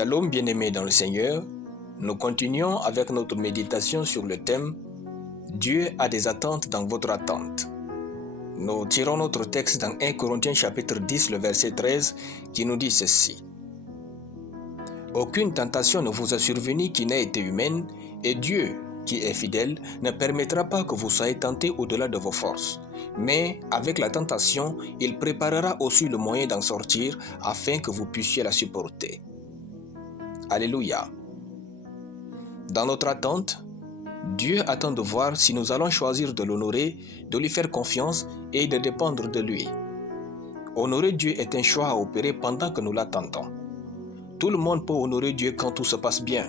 Shalom bien-aimés dans le Seigneur, nous continuons avec notre méditation sur le thème « Dieu a des attentes dans votre attente ». Nous tirons notre texte dans 1 Corinthiens chapitre 10, le verset 13, qui nous dit ceci. « Aucune tentation ne vous a survenu qui n'ait été humaine, et Dieu, qui est fidèle, ne permettra pas que vous soyez tentés au-delà de vos forces. Mais avec la tentation, il préparera aussi le moyen d'en sortir afin que vous puissiez la supporter. » Alléluia. Dans notre attente, Dieu attend de voir si nous allons choisir de l'honorer, de lui faire confiance et de dépendre de lui. Honorer Dieu est un choix à opérer pendant que nous l'attendons. Tout le monde peut honorer Dieu quand tout se passe bien.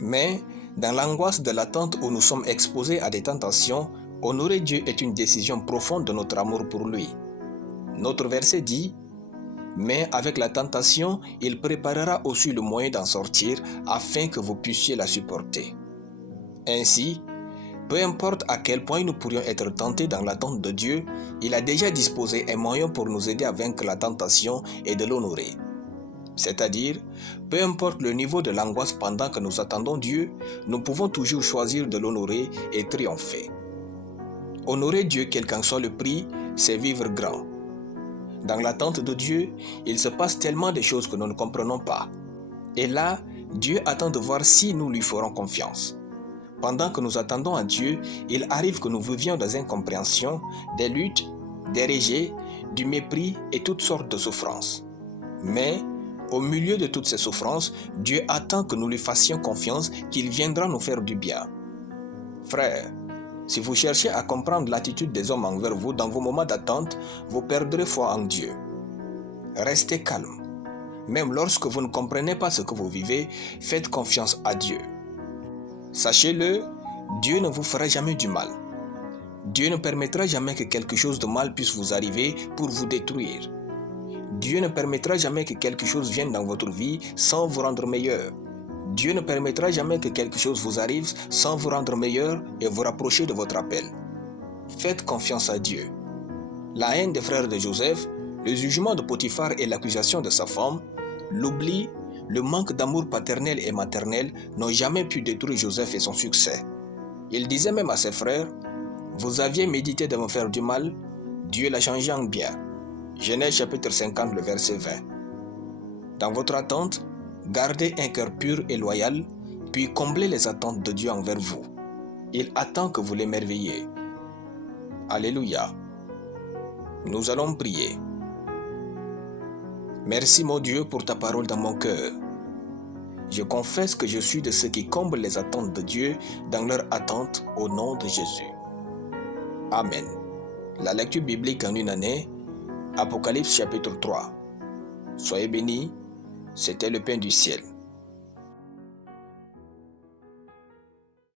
Mais dans l'angoisse de l'attente où nous sommes exposés à des tentations, honorer Dieu est une décision profonde de notre amour pour lui. Notre verset dit « Mais avec la tentation, il préparera aussi le moyen d'en sortir afin que vous puissiez la supporter. » Ainsi, peu importe à quel point nous pourrions être tentés dans l'attente de Dieu, il a déjà disposé un moyen pour nous aider à vaincre la tentation et de l'honorer. C'est-à-dire, peu importe le niveau de l'angoisse pendant que nous attendons Dieu, nous pouvons toujours choisir de l'honorer et triompher. Honorer Dieu quel qu'en soit le prix, c'est vivre grand. Dans l'attente de Dieu, il se passe tellement de choses que nous ne comprenons pas. Et là, Dieu attend de voir si nous lui ferons confiance. Pendant que nous attendons à Dieu, il arrive que nous vivions des incompréhensions, des luttes, des rejets, du mépris et toutes sortes de souffrances. Mais, au milieu de toutes ces souffrances, Dieu attend que nous lui fassions confiance qu'il viendra nous faire du bien. Frères, si vous cherchez à comprendre l'attitude des hommes envers vous dans vos moments d'attente, vous perdrez foi en Dieu. Restez calme. Même lorsque vous ne comprenez pas ce que vous vivez, faites confiance à Dieu. Sachez-le, Dieu ne vous fera jamais du mal. Dieu ne permettra jamais que quelque chose de mal puisse vous arriver pour vous détruire. Dieu ne permettra jamais que quelque chose vienne dans votre vie sans vous rendre meilleur. Dieu ne permettra jamais que quelque chose vous arrive sans vous rendre meilleur et vous rapprocher de votre appel. Faites confiance à Dieu. La haine des frères de Joseph, le jugement de Potiphar et l'accusation de sa femme, l'oubli, le manque d'amour paternel et maternel n'ont jamais pu détruire Joseph et son succès. Il disait même à ses frères, « Vous aviez médité de me faire du mal, Dieu l'a changé en bien. » Genèse chapitre 50, le verset 20. Dans votre attente, gardez un cœur pur et loyal, puis comblez les attentes de Dieu envers vous. Il attend que vous l'émerveilliez. Alléluia. Nous allons prier. Merci mon Dieu pour ta parole dans mon cœur. Je confesse que je suis de ceux qui comblent les attentes de Dieu dans leur attente au nom de Jésus. Amen. La lecture biblique en une année, Apocalypse chapitre 3. Soyez bénis, c'était le pain du ciel.